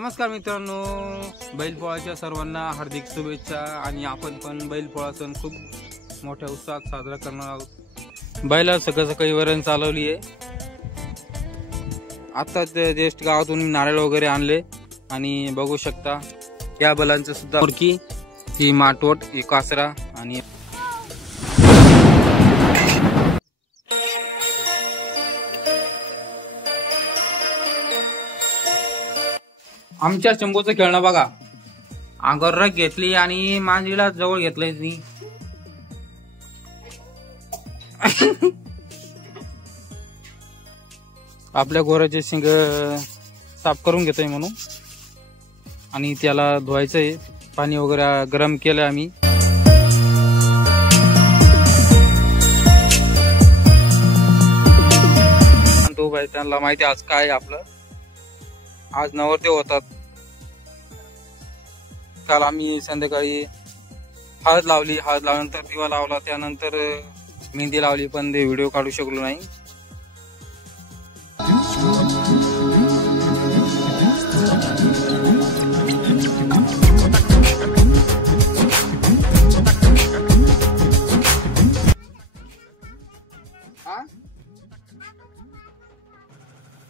नमस्कार मित्रांनो, बैलपोळ्याच्या सर्वांना हार्दिक शुभेच्छा। आणि आपण पण बैलपोळा सण खूप मोठ्या उत्साहात साजरा करणार आहोत। बैला सकाळी वरण चालवली आहे। आता जस्ट गावातून नारळ वगैरे आणले आणि बघू शकता या बैलांचं सुद्धा मुरकी, ही माटवट, ही कासरा आणि आमच्या शंभूचं खेळणं बघा। अंगावर रग घेतली आणि मांजरीला जवळ घेतलंय ती। आपल्या गोराचे शिंग साफ करून घेतोय म्हणून, आणि त्याला धुवायचंय। पाणी वगैरे गरम केलंय आम्ही। तो बाई त्यांना माहिती आज काय आपलं, आज नवरदेव होतात। काल आम्ही संध्याकाळी हळद लावली, हळद लावल्यानंतर दिवा लावला, त्यानंतर मेहंदी लावली, पण ते व्हिडिओ काढू शकलो नाही।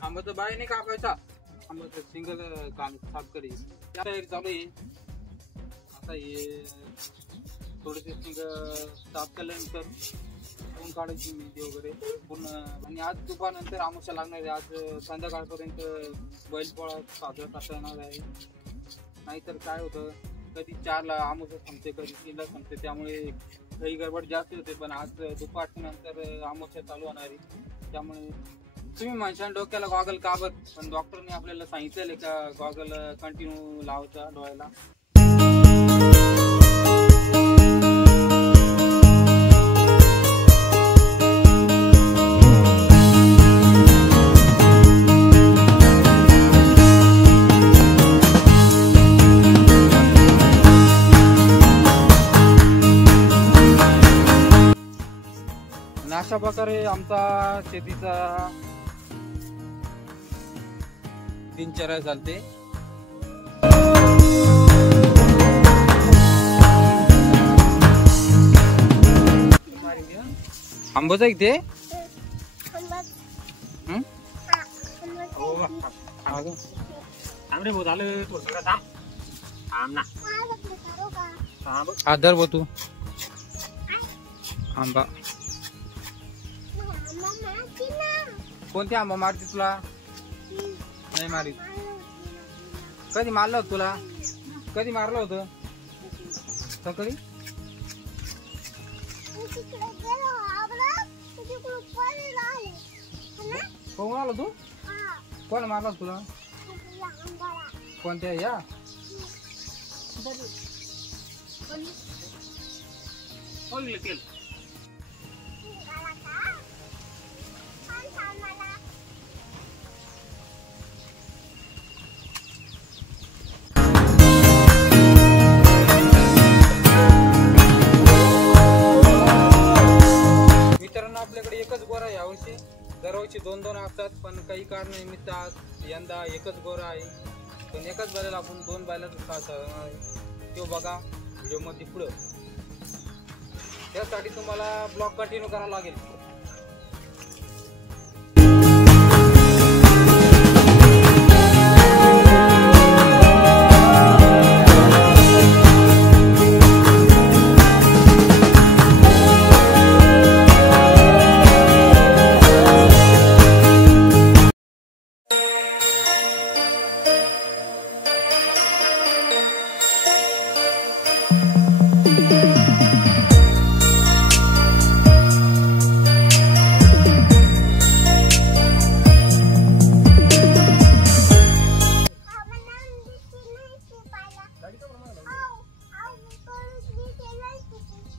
आंब्याचा बाय नाही कापायचा, आंब्याचं सिंगल काम साफ करी तयारी चालू आहे। आता हे थोडेसे सिंग साफ केल्यानंतर ऊन काढायची मेहंदी वगैरे पूर्ण। आणि आज दुपारनंतर आमुषा लागणार आहे। आज संध्याकाळपर्यंत बैलपोळा साजरा करता येणार आहे। नाहीतर काय होतं, कधी 4ला आमुषा संपते, कधी 3ला संपते, त्यामुळे काही गडबड जास्त होते। पण आज दुपारनंतर आमुषा चालू होणार आहे। त्यामुळे तुम्ही म्हणशाल डोक्याला गॉगल का बघ, पण डॉक्टरने आपल्याला सांगितलेलं का गॉगल कंटिन्यू लावायचा डोळ्याला। अशा प्रकारे आमचा शेतीचा दिनचर्या चालते। आंबोच आहे ते आमरे बहुत आले तो सगळं थांब थांब ना आदर बो तू आंबा कोणती आंबा मारती तुला? नाही मारी। कधी मारलं होतं तुला? कधी मारलं होतं? सकाळी कोण आला तू? कोण मारला तुला? कोणत्या या आपल्याकडे एकच गोरा आहे यावर्षी। दरवर्षी 2-2 असतात, पण काही कारणानिमित्त आज यंदा एकच गोरा आहे। पण एकाच बैलाला आपण 2 बैलाचा साथ आहे, तो बघा व्हिडिओ मध्ये पुढं। त्यासाठी तुम्हाला ब्लॉग कंटिन्यू करावा लागेल।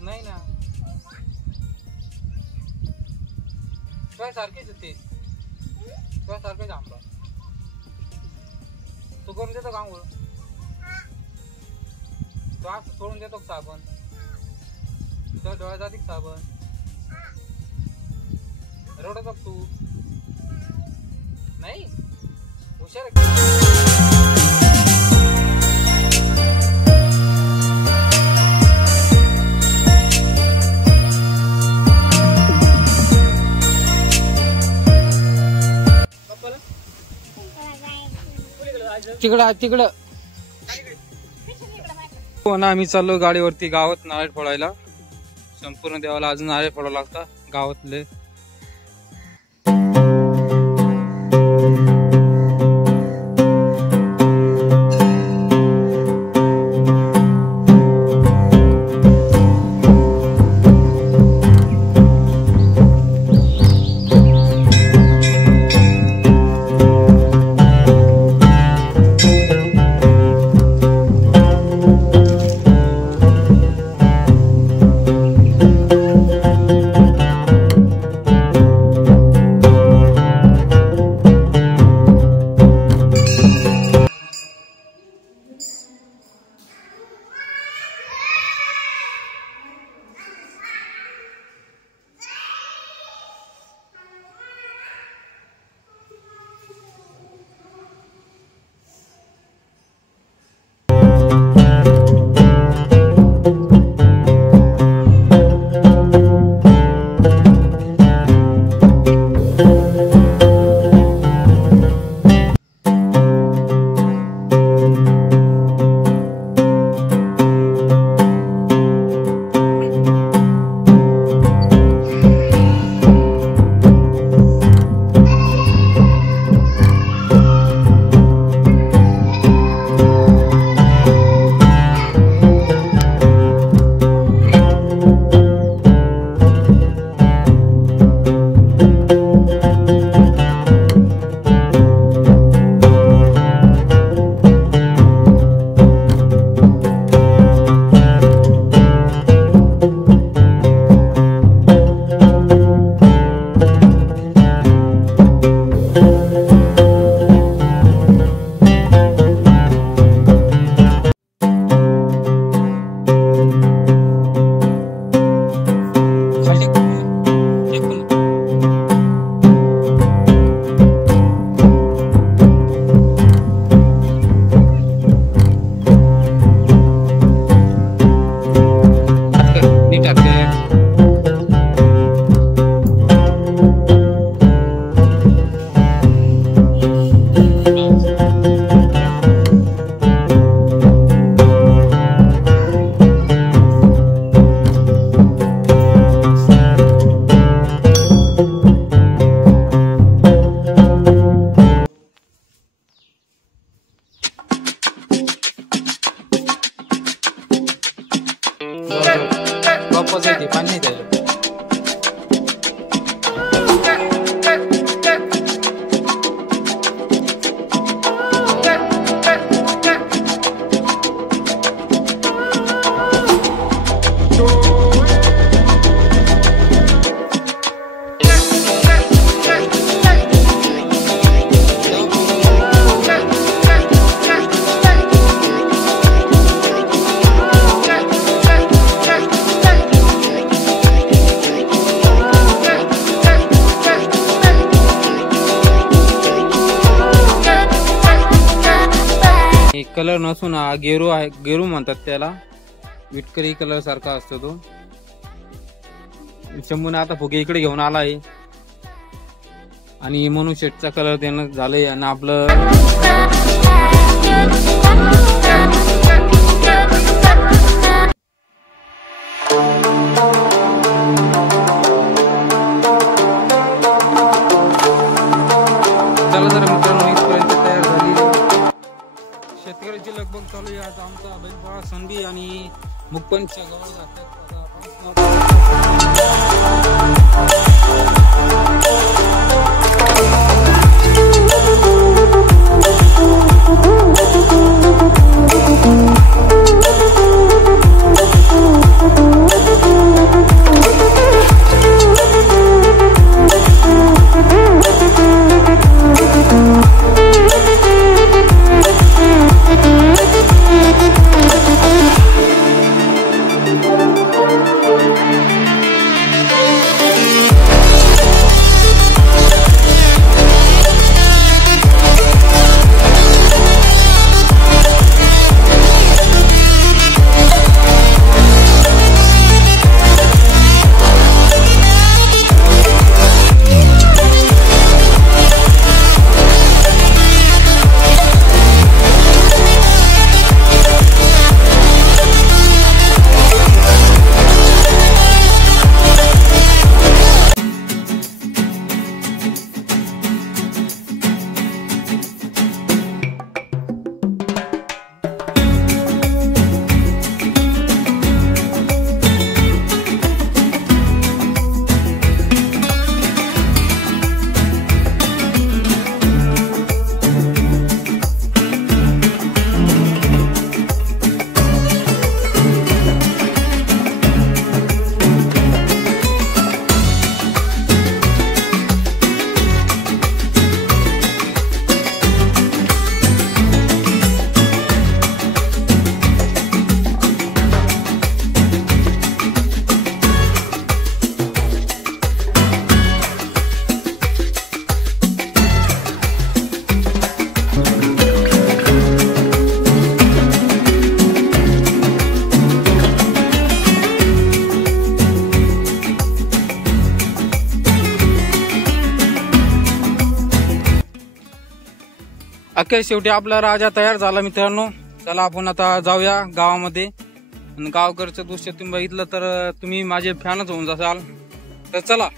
नाही ना, सारखेच ते सारखेच आंबा तू करून देतो का? तू असं सोडून देतो का साबण? तुझ्या डोळ्यात जाते साबण? रडत बघ तू नाही हुशार तिकडं हो ना. आम्ही चाललो गाडीवरती गावात नारळ फोडायला. संपूर्ण देवाला अजून नारळ फोडावं लागतात गावातले. पाणी कलर नसून हा गेरू आहे, गेरू म्हणतात त्याला. विटकरी कलर सारखा असतो तो. शंभूने आता फुगे इकडे घेऊन आलाय आणि म्हणून शेटचा कलर देणं झालंय. आणि आपलं चला जरा मित्रांनो इथपर्यंत तयार झाली. शेतकऱ्याची लगबग चालू आहे. आता आमचा बैलपोळा संधी आणि मुक्कांच्या गवळ जातात. अखेर शेवटी आपला राजा तयार झाला मित्रांनो. चला आपण आता जाऊया गावामध्ये. आणि गावकडचं दृश्य तुम्ही बघितलं तर तुम्ही माझे फॅनच होऊन जासाल. तर चला.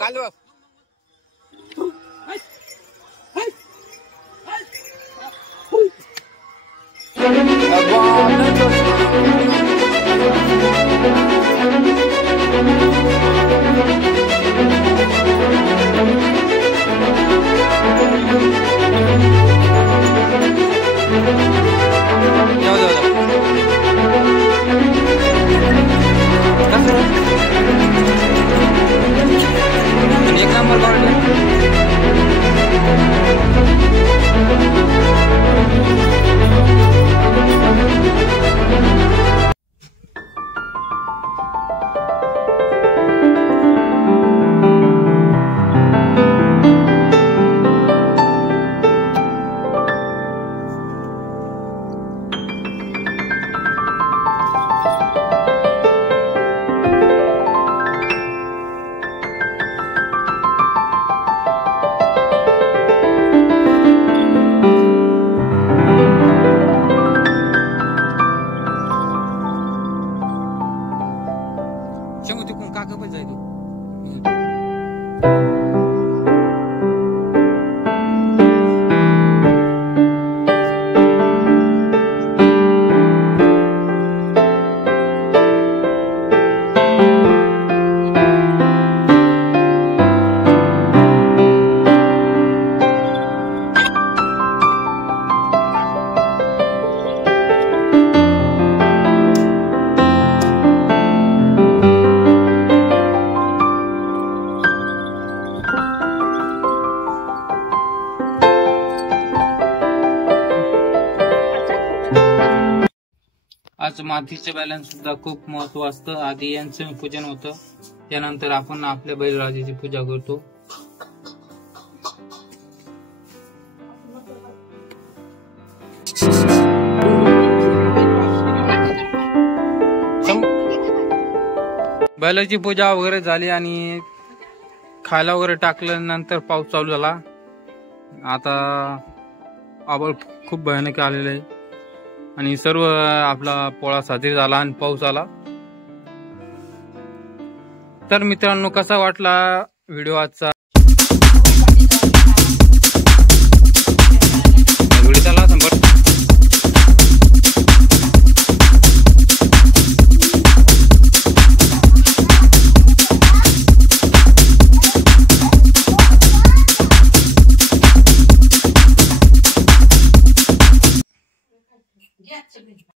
खाली बस. एक नंबर क्वालिटी. आज मातीच्या बैलांना सुद्धा खूप महत्व असतं. आधी यांचं पूजन होतं, त्यानंतर आपण आपल्या बैलराजाची पूजा करतो. बैलाची पूजा वगैरे झाली आणि खायला वगैरे टाकल्यानंतर पाऊस चालू झाला. आता आभाळ खूप भयानक आलेलं आहे आणि सर्व आपला पोळा साजरी झाला आणि पाऊस आला. तर मित्रांनो, कसा वाटला व्हिडिओ आजचा?